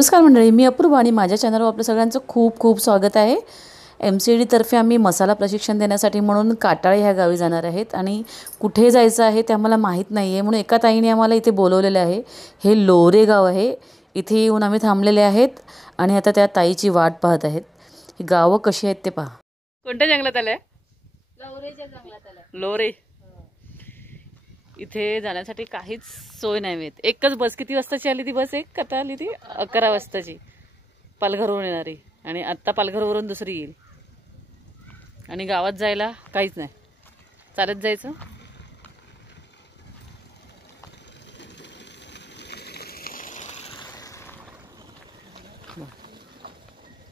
नमस्कार मंडळी, मी अपूर्वा आणि माझ्या चॅनलवर आपलं सगळ्यांचं खूप खूप स्वागत आहे। MCD तर्फे आम्ही मसाला प्रशिक्षण देण्यासाठी म्हणून काटाळे ह्या गावी जाणार आहेत आणि कुठे जायचं आहे ते आम्हाला माहीत नाही आहे, म्हणून एका ताईने आम्हाला इथे बोलवलेले आहे। हे लोरे गाव आहे, इथे येऊन आम्ही थांबलेले आहेत आणि आता त्या ताईची वाट पाहत आहेत। ही गावं कशी आहेत ते पहा। कोणत्या जंगलात आले? लोरेच्या जंगलात आले। लोरे इथे जाण्यासाठी काहीच सोय नाही मिळत। एकच बस, किती वाजताची आली ती बस? एक आता आली ती 11 वाजताची पालघरवरून येणारी, आणि आत्ता पालघरवरून दुसरी येईल। आणि गावात जायला काहीच नाही, चालत जायचं।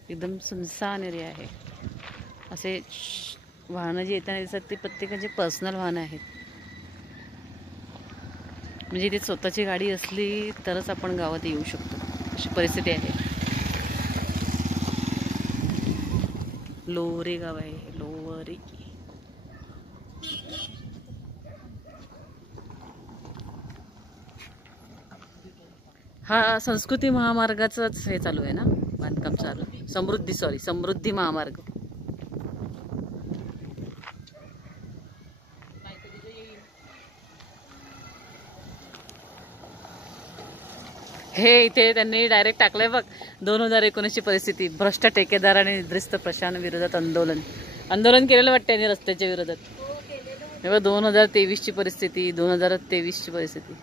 एकदम सुनसान एरिया आहे। असे वाहनं जे येताना दिसतात ते प्रत्येकाचे पर्सनल वाहनं आहेत, म्हणजे इथे स्वतःची गाडी असली तरच आपण गावात येऊ शकतो, अशी परिस्थिती आहे। लोरे गाव आहे, लोरे। हा संस्कृती महामार्गाचंच हे चालू आहे ना, बांधकाम चालू आहे। समृद्धी महामार्ग। हे इथे त्यांनी डायरेक्ट टाकलंय बघ, 2019ची परिस्थिती। भ्रष्ट ठेकेदार आणि निद्रिस्त प्रशासन विरोधात आंदोलन केलेलं वाटतं यांनी रस्त्याच्या विरोधात। हे बघ 2023ची परिस्थिती, 2023ची परिस्थिती।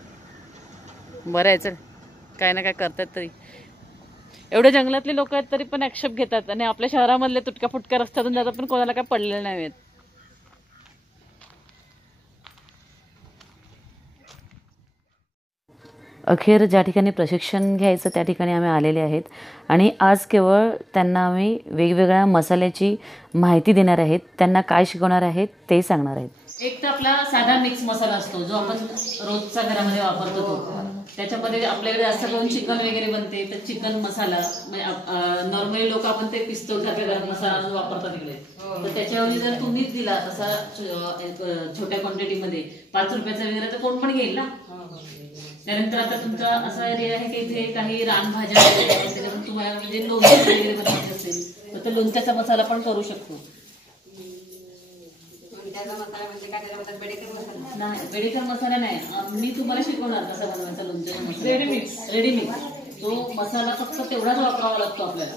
बरं आहे, चल काय ना काय करतात तरी। एवढे जंगलातले लोक आहेत तरी पण ॲक्सेप्ट घेतात, आणि आपल्या शहरामधले तुटक्या फुटक्या रस्त्यातून जातात पण कोणाला काय पडलेलं नाही आहेत। अखेर ज्या ठिकाणी प्रशिक्षण घ्यायचं त्या ठिकाणी आम्ही आलेले आहेत, आणि आज केवळ त्यांना आम्ही वेगवेगळ्या मसाल्याची माहिती देणार आहेत। त्यांना काय शिकवणार आहेत ते सांगणार आहेत। एक तर आपला साधा मिक्स मसाला असतो जो आपण रोजच्या घरामध्ये वापरतो तो, त्याच्यामध्ये आपल्याकडे जास्त करून चिकन वगैरे बनते, तर चिकन मसाला म्हणजे नॉर्मली लोक आपण ते पिस्तूल सारखा गरम मसाला वापरतात तिकडे, तर त्याच्यावर जर तुम्हीच दिला तसा छोट्या क्वांटिटीमध्ये 5 रुपयाचा वगैरे तर कोण पण घेईल ना। त्यानंतर आता तुमचा असा एरिया आहे की इथे काही रानभाज्या वगैरे तुम्हाला म्हणजे लोणचं वगैरे बनवायचं असेल तर लोणच्याचा मसाला पण करू शकतो। नाही, बेडेकर मसाला नाही, मी तुम्हाला शिकवणार कसा बनवायचा लोणच्याचा मसाला। रेडीमिक्स तो मसाला फक्त तेवढाच वापरावा लागतो आपल्याला।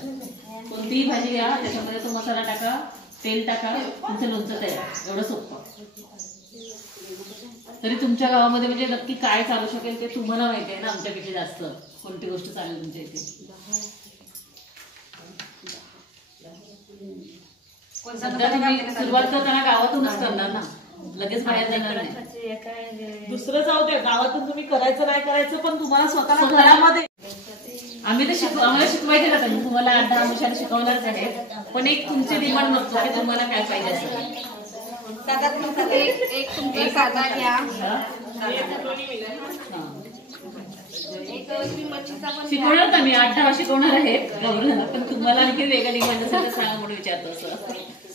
कोणतीही भाजी घ्या, त्याच्यामध्ये तो मसाला टाका, तेल टाका, तुमचं लोणचं तयार। एवढं सोपं। तरी तुमच्या गावामध्ये म्हणजे नक्की काय चालू शकेल ते तुम्हाला माहिती आहे ना, आमच्यापेक्षा जास्त कोणती गोष्ट चालेल तुमच्या इथे। सुरुवात करताना गावातूनच करणार ना, लगेच बाहेर जाणार नाही। दुसरं जाऊ दे, गावातून तुम्ही करायचं नाही करायचं, पण तुम्हाला स्वतःला घरामध्ये आम्ही तर आम्हाला शिकवायचे जातात, तुम्हाला 8-10 वर्षाला शिकवणारच आहे, पण एक तुमचे डिमांड नसतो की तुम्हाला काय पाहिजे असेल। एक तुमचा साधा घ्या, शिकवणार तर मी 8-10 शिकवणार आहे, पण तुम्हाला आणखी वेगळं डिमांड असेल तर सांगा म्हणून विचारतो। असं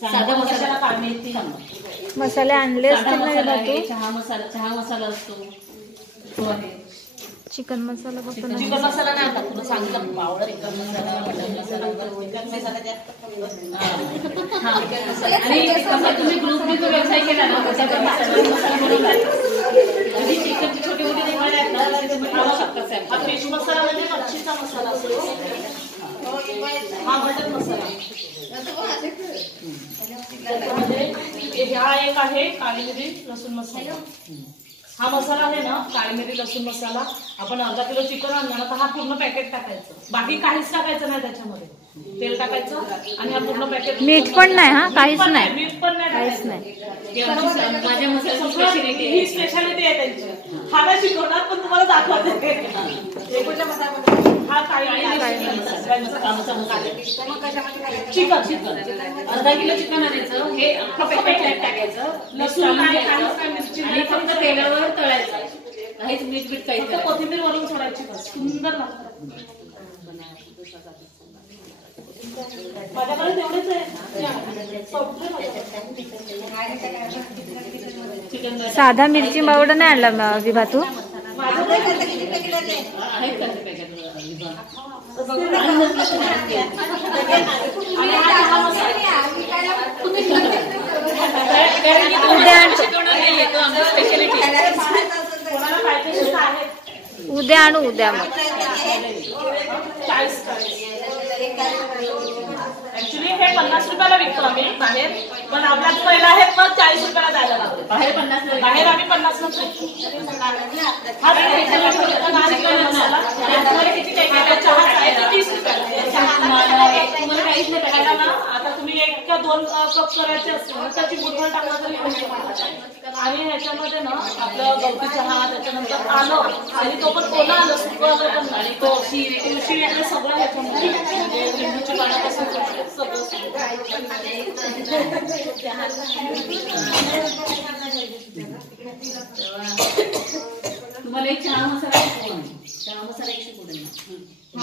साधा मसाला काढणे, मसाले आणले असतील, चहा मसाला असतो तो आहे, चिकन मसाला चिकन मसाला नाही आता तुला सांगितलं, पावडर चिकन मसाला, मटन मसाला, आणि तुम्ही ग्रुपने जो व्यवसाय केला ना त्याच्यावर मसाला बनवला, आणि चिकनची छोटी मोठी डिमांड आहेत ना ते तुम्ही खाऊ शकता। फिश मसाला म्हणजे मच्छीचा मसाला असतो, हा मटन मसाला। हा एक आहे काळी मिरी लसूण मसाला। हा मसाला आहे ना, काळी मिरी लसूण मसाला, आपण अर्धा किलो चिकन आणलं ना तर हा पूर्ण पॅकेट टाकायचं, बाकी काहीच टाकायचं नाही त्याच्यामध्ये। तेल टाकायचं आणि हा पूर्ण पॅकेट, मीठ पण नाही, हा काहीच नाही, मीठ पण नाही, काहीच नाही। माझ्या मसाल्याची ही स्पेशालिटी आहे त्यांची। हा नाही शिकवणार पण तुम्हाला दाखवते। हा चिकन अर्धा किलो चिकन आणायचं, हे अख्खं पॅकेट टाकायचं, लसूण आणि फक्त तेलावर तळायचं, काहीच मीठ बीठ काहीच, कोथिंबीर वरून सोडायची, बस सुंदर लागतं। माझ्याकडे तेवढेच आहे। साधा मिरची पावडर नाही आणला विभा तू? असं बघा. आणि हा चहा मसाला. कोणाला पाहिजे आहे उद्या आणू उद्या मग. 40 ऍक्च्युली हे 50 रुपयाला विकतो आम्ही बाहेर, पण आपल्याच पहिला आहे मग 40 रुपयाला द्यायला लागतो. बाहेर आम्ही 50 विकतो. हा मसाला चहा आहे 30 रुपयाला. आता तुम्ही 1 किंवा 2 कप करायचे असतील ना त्याची बुडवण टाकला तरी आणि ह्याच्यामध्ये ना आपलं गवती चहा, त्याच्यानंतर आलं आणि तो पण ओला आलं, सुकं आलं पण नाही, तुळशी वगैरे सगळं ह्याच्यामध्ये म्हणजे लिंबूची पाण्यापासून सगळं. तुम्हाला एक चहा मसाला शिकवू आम्ही. चहा मसाला एक शिकवू त्यांना.